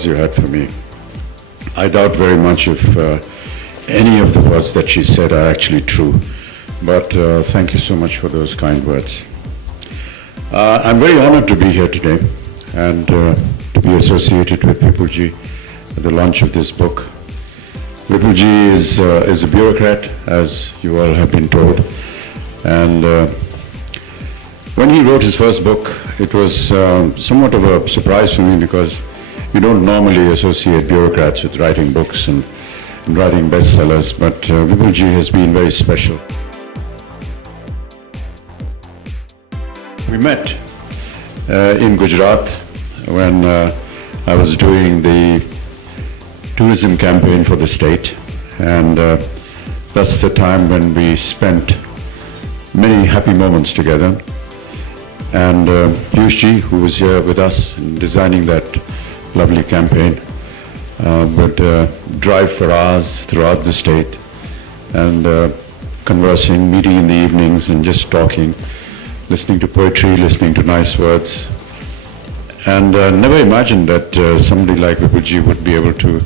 words you had for me. I doubt very much if any of the words that she said are actually true. But thank you so much for those kind words. I'm very honored to be here today and to be associated with Vipulji at the launch of this book. Vipulji is a bureaucrat, as you all have been told. And when he wrote his first book, it was somewhat of a surprise for me because you don't normally associate bureaucrats with writing books and writing bestsellers, but Vipulji has been very special. We met in Gujarat when I was doing the tourism campaign for the state, and that's the time when we spent many happy moments together. And Piyushji, who was here with us in designing that lovely campaign, would drive for hours throughout the state and conversing, meeting in the evenings and just talking, listening to poetry, listening to nice words. And never imagined that somebody like Vipulji would be able to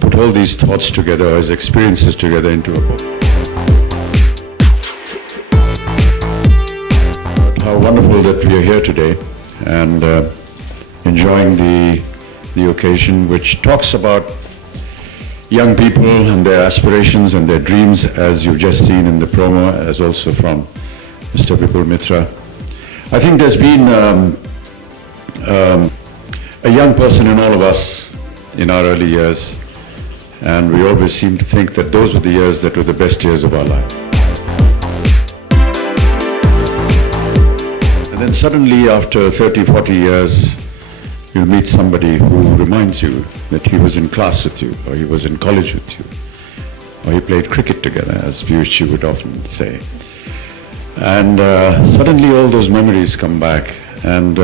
put all these thoughts together, his experiences together into a book. How wonderful that we are here today and enjoying the occasion, which talks about young people and their aspirations and their dreams, as you've just seen in the promo, as also from Mr. Vipul Mittra. I think there's been a young person in all of us in our early years, and we always seem to think that those were the years that were the best years of our life. And then suddenly, after 30, 40 years, you'll meet somebody who reminds you that he was in class with you, or he was in college with you, or he played cricket together, as Piyushji would often say. And suddenly all those memories come back, and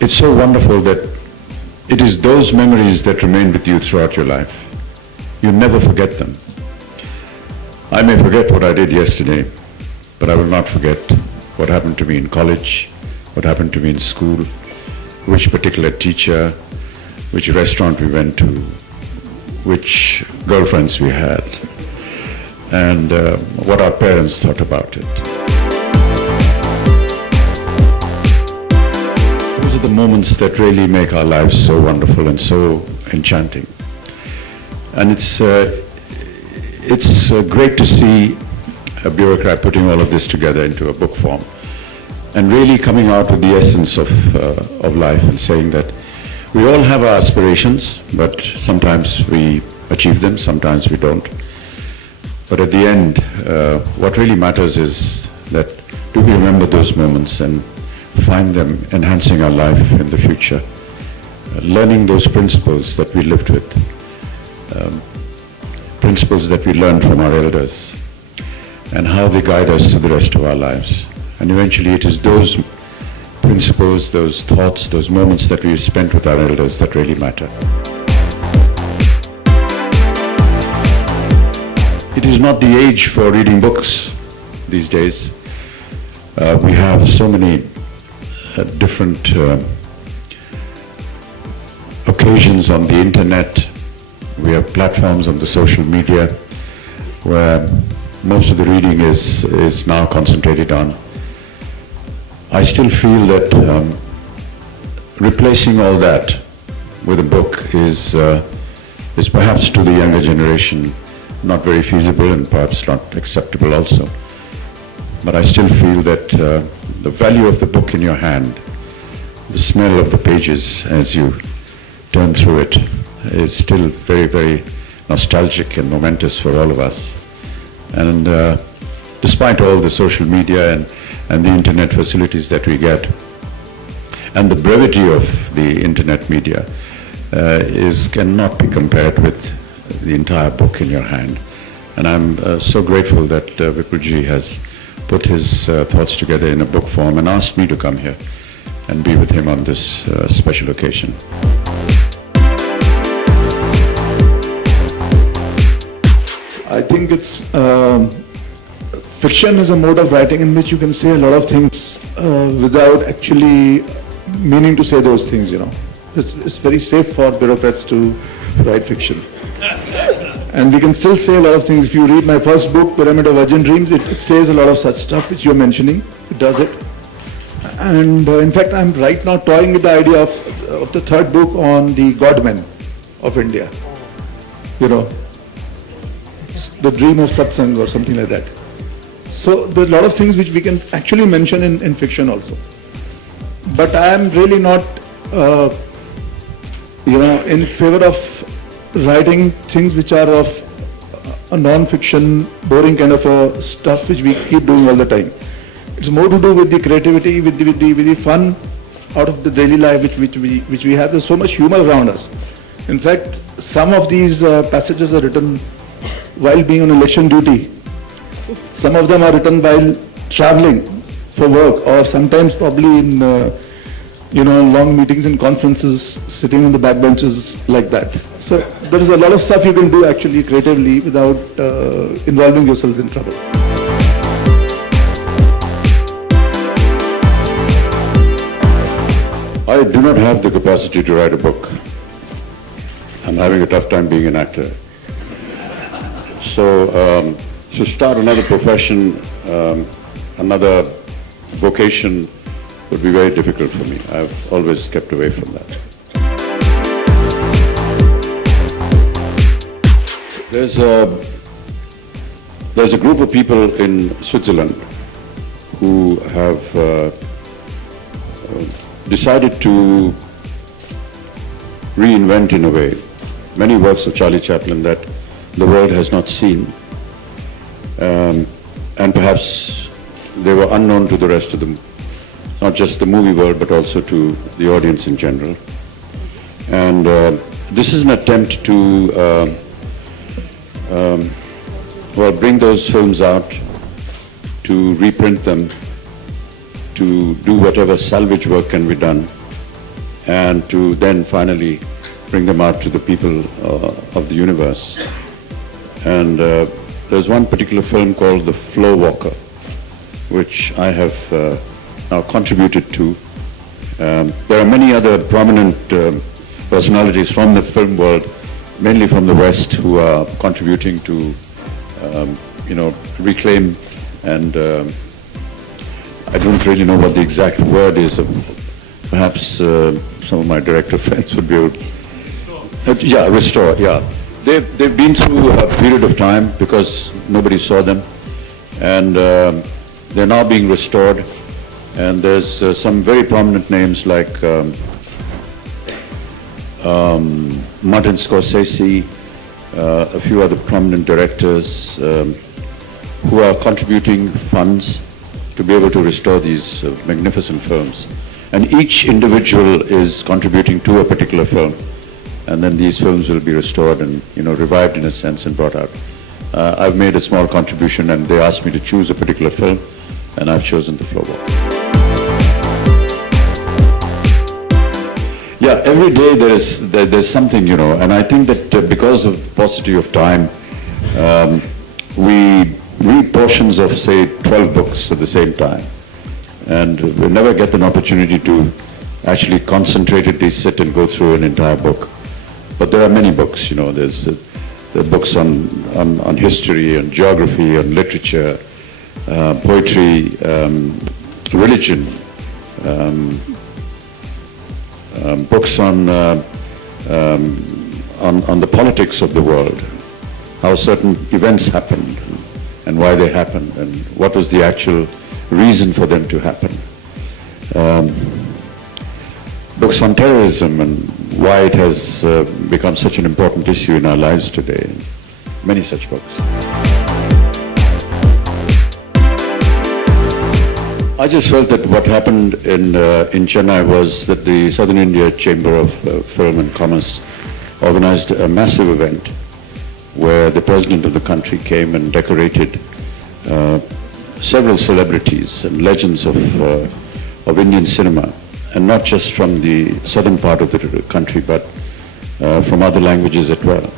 it's so wonderful that it is those memories that remain with you throughout your life. You never forget them. I may forget what I did yesterday, but I will not forget what happened to me in college, what happened to me in school, which particular teacher, which restaurant we went to, which girlfriends we had, and what our parents thought about it. Those are the moments that really make our lives so wonderful and so enchanting. And it's great to see a bureaucrat putting all of this together into a book form and really coming out with the essence of life and saying that we all have our aspirations, but sometimes we achieve them, sometimes we don't. But at the end, what really matters is that do we remember those moments and find them enhancing our life in the future, learning those principles that we lived with, principles that we learned from our elders, and how they guide us to the rest of our lives. And eventually it is those principles, those thoughts, those moments that we've spent with our elders that really matter. It is not the age for reading books these days. We have so many different occasions on the internet. We have platforms on the social media where most of the reading is now concentrated on. I still feel that replacing all that with a book is perhaps to the younger generation not very feasible and perhaps not acceptable also. But I still feel that the value of the book in your hand, the smell of the pages as you turn through it, is still very, very nostalgic and momentous for all of us. And despite all the social media and the internet facilities that we get, and the brevity of the internet media cannot be compared with the entire book in your hand. And I'm so grateful that Vipulji has put his thoughts together in a book form and asked me to come here and be with him on this special occasion. I think it's fiction is a mode of writing in which you can say a lot of things without actually meaning to say those things, you know. It's very safe for bureaucrats to write fiction. And we can still say a lot of things. If you read my first book, Pyramid of Virgin Dreams, it says a lot of such stuff which you're mentioning. It does it. And in fact, I'm right now toying with the idea of the third book on the godmen of India. You know, the dream of satsang or something like that. So there are a lot of things which we can actually mention in fiction also. But I am really not, in favor of writing things which are of a non-fiction, boring kind of a stuff which we keep doing all the time. It's more to do with the creativity, with the fun out of the daily life which we have. There's so much humor around us. In fact, some of these passages are written while being on election duty. Some of them are written while traveling for work, or sometimes probably in long meetings and conferences, sitting on the backbenches like that. So there is a lot of stuff you can do actually creatively without involving yourselves in trouble. I do not have the capacity to write a book. I'm having a tough time being an actor. So to start another profession, another vocation would be very difficult for me. I've always kept away from that. There's a group of people in Switzerland who have decided to reinvent, in a way, many works of Charlie Chaplin that the world has not seen. And perhaps they were unknown to the rest of them, not just the movie world, but also to the audience in general. And this is an attempt to bring those films out, to reprint them, to do whatever salvage work can be done, and to then finally bring them out to the people of the universe. And there's one particular film called The Flow Walker, which I have now contributed to. There are many other prominent personalities from the film world, mainly from the West, who are contributing to, reclaim and I don't really know what the exact word is. Perhaps some of my director friends would be able to... restore, yeah. They've been through a period of time because nobody saw them, and they're now being restored. And there's some very prominent names like Martin Scorsese, a few other prominent directors who are contributing funds to be able to restore these magnificent films. And each individual is contributing to a particular film. And then these films will be restored and, revived in a sense and brought out. I've made a small contribution, and they asked me to choose a particular film, and I've chosen The Flow Walker. Yeah, every day there's something, and I think that because of paucity of time, we read portions of, say, 12 books at the same time. And we never get an opportunity to actually concentratedly sit and go through an entire book. But there are many books, there are books on history, and geography, and literature, poetry, religion, books on the politics of the world, how certain events happened, and why they happened, and what was the actual reason for them to happen. Books on terrorism and why it has become such an important issue in our lives today. Many such books. I just felt that what happened in Chennai was that the Southern India Chamber of Film and Commerce organized a massive event where the president of the country came and decorated several celebrities and legends of Indian cinema, and not just from the southern part of the country, but from other languages as well.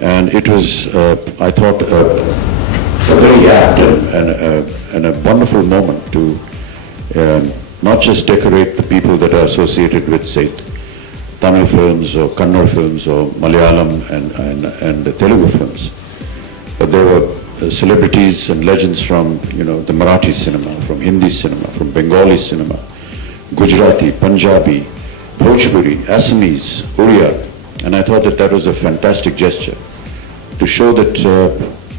And it was, I thought, a very apt and a wonderful moment to not just decorate the people that are associated with, say, Tamil films or Kannada films or Malayalam and Telugu films. But there were celebrities and legends from, the Marathi cinema, from Hindi cinema, from Bengali cinema, Gujarati, Punjabi, Bhojpuri, Assamese, Oriya. And I thought that that was a fantastic gesture to show that,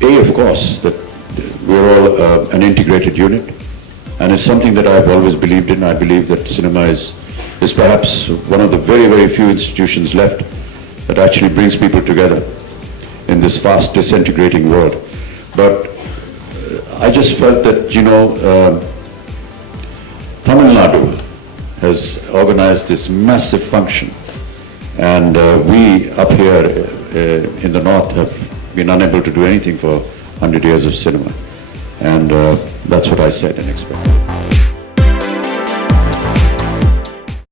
of course, that we're all an integrated unit. And it's something that I've always believed in. I believe that cinema is perhaps one of the very, very few institutions left that actually brings people together in this fast disintegrating world. But I just felt that, Tamil Nadu has organized this massive function, and we up here in the north have been unable to do anything for 100 years of cinema. And that's what I said and expected.